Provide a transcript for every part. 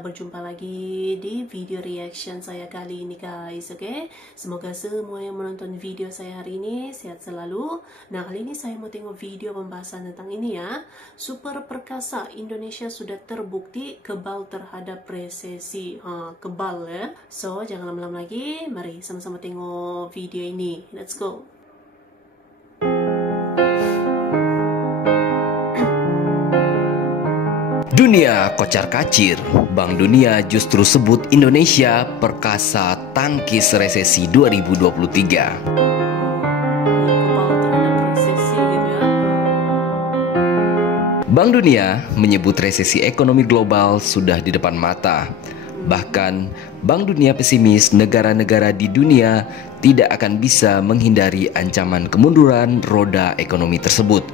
kita berjumpa lagi di video reaction saya kali ini guys, oke? Semoga semua yang menonton video saya hari ini sehat selalu. Nah, kali ini saya mau tengok video pembahasan tentang ini ya. Super perkasa Indonesia sudah terbukti kebal terhadap resesi. Kebal ya. So, jangan lama-lama lagi, mari sama-sama tengok video ini. Let's go. Dunia kocar-kacir, Bank Dunia justru sebut Indonesia perkasa tangkis resesi 2023. Bank Dunia menyebut resesi ekonomi global sudah di depan mata. Bahkan, Bank Dunia pesimis negara-negara di dunia tidak akan bisa menghindari ancaman kemunduran roda ekonomi tersebut.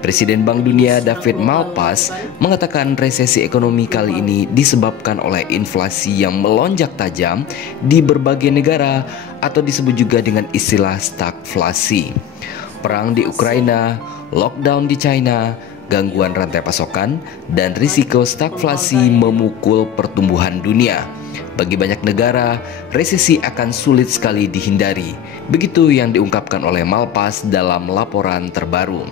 Presiden Bank Dunia David Malpass mengatakan resesi ekonomi kali ini disebabkan oleh inflasi yang melonjak tajam di berbagai negara atau disebut juga dengan istilah stagflasi. Perang di Ukraina, lockdown di China, gangguan rantai pasokan, dan risiko stagflasi memukul pertumbuhan dunia. Bagi banyak negara, resesi akan sulit sekali dihindari. Begitu yang diungkapkan oleh Malpass dalam laporan terbaru.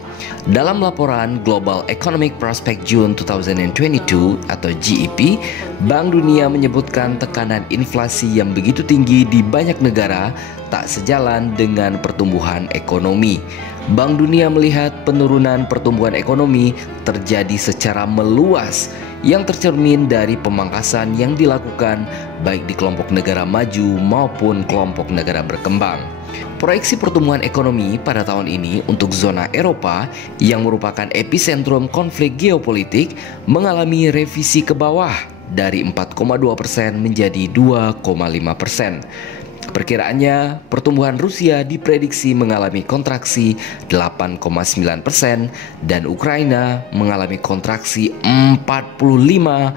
Dalam laporan Global Economic Prospect June 2022 atau GEP, Bank Dunia menyebutkan tekanan inflasi yang begitu tinggi di banyak negara tak sejalan dengan pertumbuhan ekonomi. Bank Dunia melihat penurunan pertumbuhan ekonomi terjadi secara meluas yang tercermin dari pemangkasan yang dilakukan baik di kelompok negara maju maupun kelompok negara berkembang. Proyeksi pertumbuhan ekonomi pada tahun ini untuk zona Eropa yang merupakan epicentrum konflik geopolitik mengalami revisi ke bawah dari 4,2% menjadi 2,5%. Perkiraannya, pertumbuhan Rusia diprediksi mengalami kontraksi 8,9% dan Ukraina mengalami kontraksi 45,1%.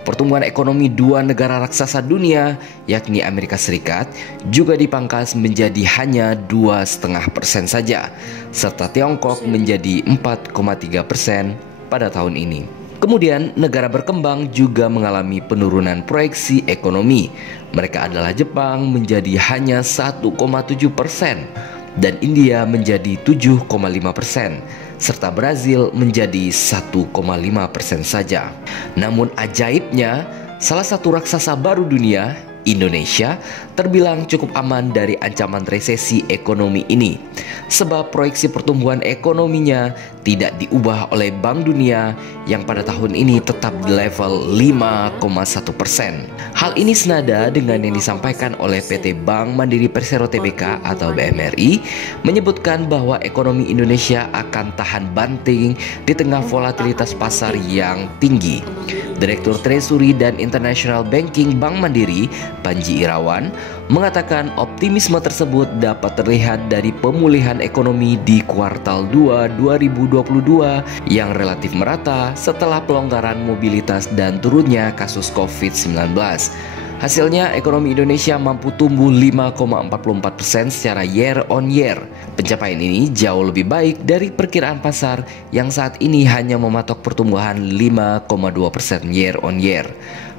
Pertumbuhan ekonomi dua negara raksasa dunia, yakni Amerika Serikat, juga dipangkas menjadi hanya 2,5% saja, serta Tiongkok menjadi 4,3% pada tahun ini. Kemudian, negara berkembang juga mengalami penurunan proyeksi ekonomi. Mereka adalah Jepang menjadi hanya 1,7% dan India menjadi 7,5%, serta Brazil menjadi 1,5% saja. Namun ajaibnya, salah satu raksasa baru dunia, Indonesia, terbilang cukup aman dari ancaman resesi ekonomi ini, sebab proyeksi pertumbuhan ekonominya tidak diubah oleh Bank Dunia yang pada tahun ini tetap di level 5,1%. Hal ini senada dengan yang disampaikan oleh PT Bank Mandiri Persero Tbk atau BMRI, menyebutkan bahwa ekonomi Indonesia akan tahan banting di tengah volatilitas pasar yang tinggi. Direktur Treasury dan International Banking Bank Mandiri, Panji Irawan, mengatakan optimisme tersebut dapat terlihat dari pemulihan ekonomi di kuartal 2 2022 yang relatif merata setelah pelonggaran mobilitas dan turunnya kasus COVID-19. Hasilnya, ekonomi Indonesia mampu tumbuh 5,44% secara year on year. Pencapaian ini jauh lebih baik dari perkiraan pasar yang saat ini hanya mematok pertumbuhan 5,2% year on year.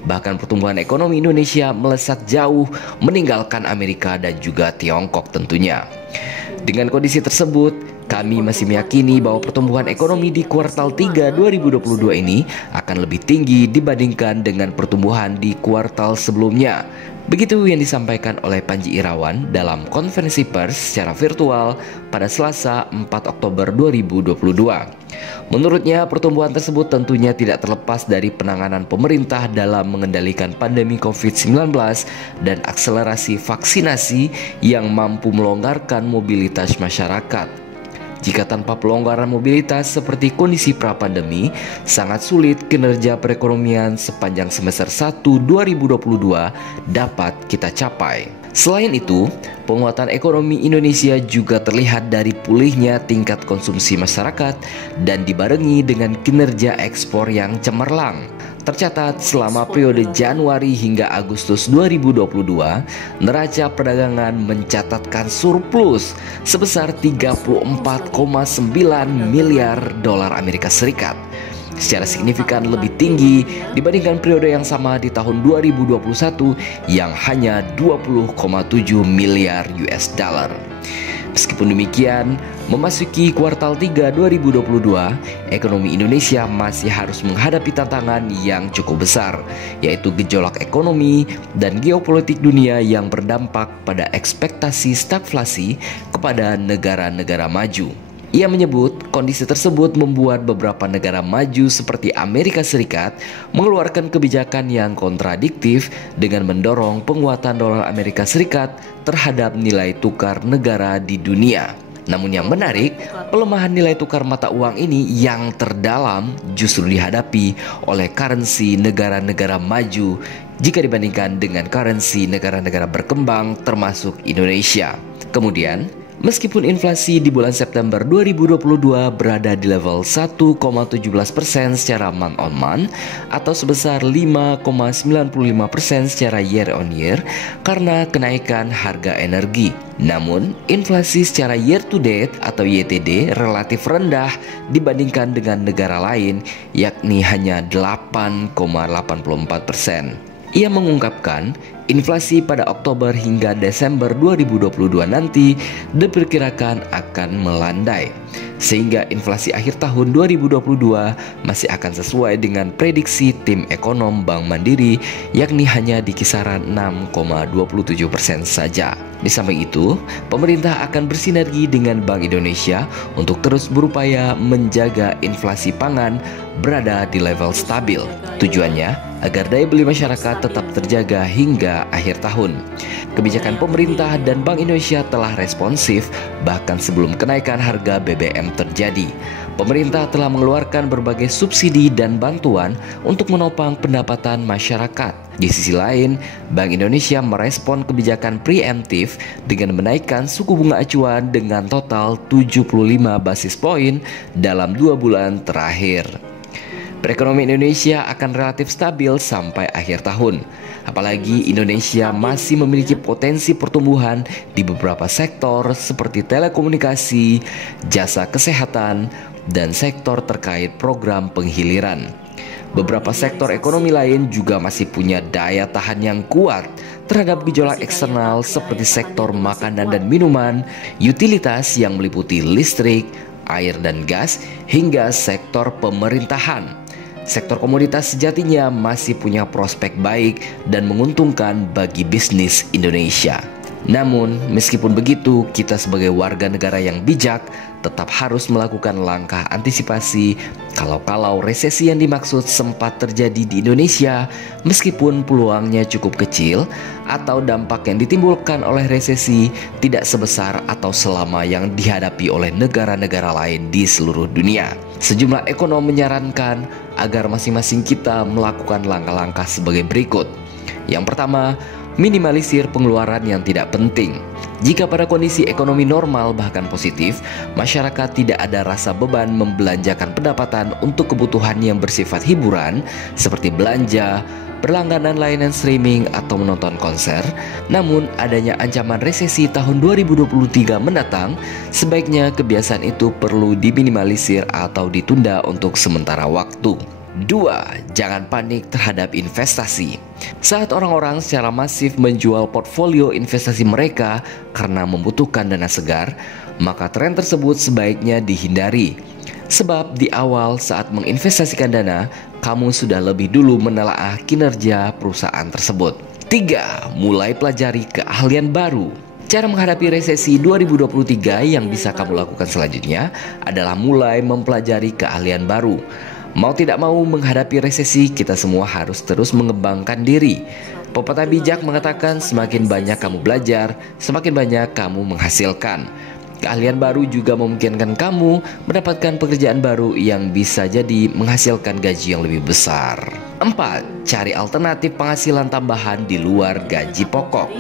Bahkan pertumbuhan ekonomi Indonesia melesat jauh meninggalkan Amerika dan juga Tiongkok tentunya. Dengan kondisi tersebut, kami masih meyakini bahwa pertumbuhan ekonomi di kuartal 3 2022 ini akan lebih tinggi dibandingkan dengan pertumbuhan di kuartal sebelumnya. Begitu yang disampaikan oleh Panji Irawan dalam konferensi pers secara virtual pada Selasa 4 Oktober 2022. Menurutnya, pertumbuhan tersebut tentunya tidak terlepas dari penanganan pemerintah dalam mengendalikan pandemi COVID-19 dan akselerasi vaksinasi yang mampu melonggarkan mobilitas masyarakat. Jika tanpa pelonggaran mobilitas seperti kondisi pra-pandemi, sangat sulit kinerja perekonomian sepanjang semester 1 2022 dapat kita capai. Selain itu, penguatan ekonomi Indonesia juga terlihat dari pulihnya tingkat konsumsi masyarakat dan dibarengi dengan kinerja ekspor yang cemerlang. Tercatat selama periode Januari hingga Agustus 2022, neraca perdagangan mencatatkan surplus sebesar 34,9 miliar dolar Amerika Serikat. secara signifikan lebih tinggi dibandingkan periode yang sama di tahun 2021 yang hanya 20,7 miliar US dollar. Meskipun demikian, memasuki kuartal 3 2022, ekonomi Indonesia masih harus menghadapi tantangan yang cukup besar, yaitu gejolak ekonomi dan geopolitik dunia yang berdampak pada ekspektasi stagflasi kepada negara-negara maju. Ia menyebut kondisi tersebut membuat beberapa negara maju seperti Amerika Serikat mengeluarkan kebijakan yang kontradiktif dengan mendorong penguatan dolar Amerika Serikat terhadap nilai tukar negara di dunia. Namun yang menarik, pelemahan nilai tukar mata uang ini yang terdalam justru dihadapi oleh currency negara-negara maju jika dibandingkan dengan currency negara-negara berkembang termasuk Indonesia. Kemudian, meskipun inflasi di bulan September 2022 berada di level 1,17% secara month on month atau sebesar 5,95% secara year on year karena kenaikan harga energi. Namun, inflasi secara year to date atau YTD relatif rendah dibandingkan dengan negara lain, yakni hanya 8,84%. Ia mengungkapkan, inflasi pada Oktober hingga Desember 2022 nanti diperkirakan akan melandai, sehingga inflasi akhir tahun 2022 masih akan sesuai dengan prediksi tim ekonom Bank Mandiri, yakni hanya di kisaran 6,27% saja. Di samping itu, pemerintah akan bersinergi dengan Bank Indonesia untuk terus berupaya menjaga inflasi pangan berada di level stabil. Tujuannya agar daya beli masyarakat tetap terjaga hingga akhir tahun. Kebijakan pemerintah dan Bank Indonesia telah responsif bahkan sebelum kenaikan harga BBM terjadi. Pemerintah telah mengeluarkan berbagai subsidi dan bantuan untuk menopang pendapatan masyarakat. Di sisi lain, Bank Indonesia merespon kebijakan preemptif dengan menaikkan suku bunga acuan dengan total 75 basis poin dalam 2 bulan terakhir. Perekonomian Indonesia akan relatif stabil sampai akhir tahun. Apalagi Indonesia masih memiliki potensi pertumbuhan di beberapa sektor seperti telekomunikasi, jasa kesehatan, dan sektor terkait program penghiliran. Beberapa sektor ekonomi lain juga masih punya daya tahan yang kuat terhadap gejolak eksternal seperti sektor makanan dan minuman, utilitas yang meliputi listrik, air dan gas, hingga sektor pemerintahan. Sektor komoditas sejatinya masih punya prospek baik dan menguntungkan bagi bisnis Indonesia. Namun, meskipun begitu, kita sebagai warga negara yang bijak tetap harus melakukan langkah antisipasi kalau resesi yang dimaksud sempat terjadi di Indonesia, meskipun peluangnya cukup kecil atau dampak yang ditimbulkan oleh resesi tidak sebesar atau selama yang dihadapi oleh negara-negara lain di seluruh dunia. Sejumlah ekonom menyarankan agar masing-masing kita melakukan langkah-langkah sebagai berikut. Yang pertama, minimalisir pengeluaran yang tidak penting. Jika pada kondisi ekonomi normal bahkan positif, masyarakat tidak ada rasa beban membelanjakan pendapatan untuk kebutuhan yang bersifat hiburan seperti belanja, berlangganan layanan streaming atau menonton konser. Namun adanya ancaman resesi tahun 2023 mendatang, sebaiknya kebiasaan itu perlu diminimalisir atau ditunda untuk sementara waktu. 2. Jangan panik terhadap investasi. Saat orang-orang secara masif menjual portfolio investasi mereka karena membutuhkan dana segar, maka tren tersebut sebaiknya dihindari. Sebab di awal saat menginvestasikan dana, kamu sudah lebih dulu menelaah kinerja perusahaan tersebut. 3. Mulai pelajari keahlian baru. Cara menghadapi resesi 2023 yang bisa kamu lakukan selanjutnya adalah mulai mempelajari keahlian baru. Mau tidak mau menghadapi resesi, kita semua harus terus mengembangkan diri. Pepatah bijak mengatakan semakin banyak kamu belajar, semakin banyak kamu menghasilkan. Keahlian baru juga memungkinkan kamu mendapatkan pekerjaan baru yang bisa jadi menghasilkan gaji yang lebih besar. 4. Cari alternatif penghasilan tambahan di luar gaji pokok.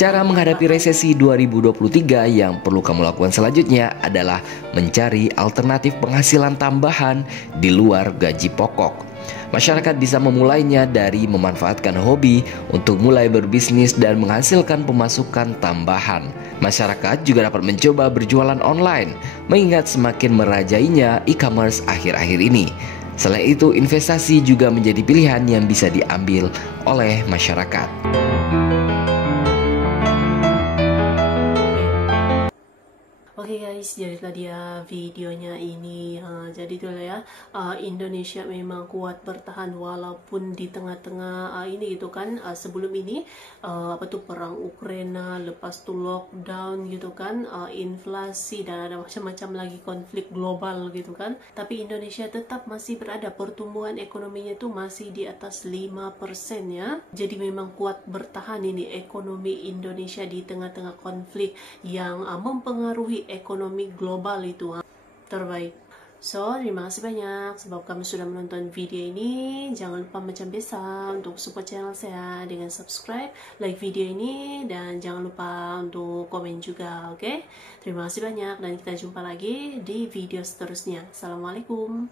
Cara menghadapi resesi 2023 yang perlu kamu lakukan selanjutnya adalah mencari alternatif penghasilan tambahan di luar gaji pokok. Masyarakat bisa memulainya dari memanfaatkan hobi untuk mulai berbisnis dan menghasilkan pemasukan tambahan. Masyarakat juga dapat mencoba berjualan online, mengingat semakin merajainya e-commerce akhir-akhir ini. Selain itu, investasi juga menjadi pilihan yang bisa diambil oleh masyarakat. Oke guys, jadi tadi ya videonya ini. Jadi itu ya, Indonesia memang kuat bertahan walaupun di tengah-tengah ini gitu kan. Sebelum ini apa tuh perang Ukraina, lepas tuh lockdown gitu kan, inflasi dan ada macam-macam lagi konflik global gitu kan. Tapi Indonesia tetap masih berada, pertumbuhan ekonominya tuh masih di atas 5% ya. Jadi memang kuat bertahan ini ekonomi Indonesia di tengah-tengah konflik yang mempengaruhi ekonomi global itu terbaik. So, terima kasih banyak sebab kamu sudah menonton video ini. Jangan lupa macam biasa untuk support channel saya dengan subscribe, like video ini, dan jangan lupa untuk komen juga, oke? Terima kasih banyak dan kita jumpa lagi di video seterusnya. Assalamualaikum.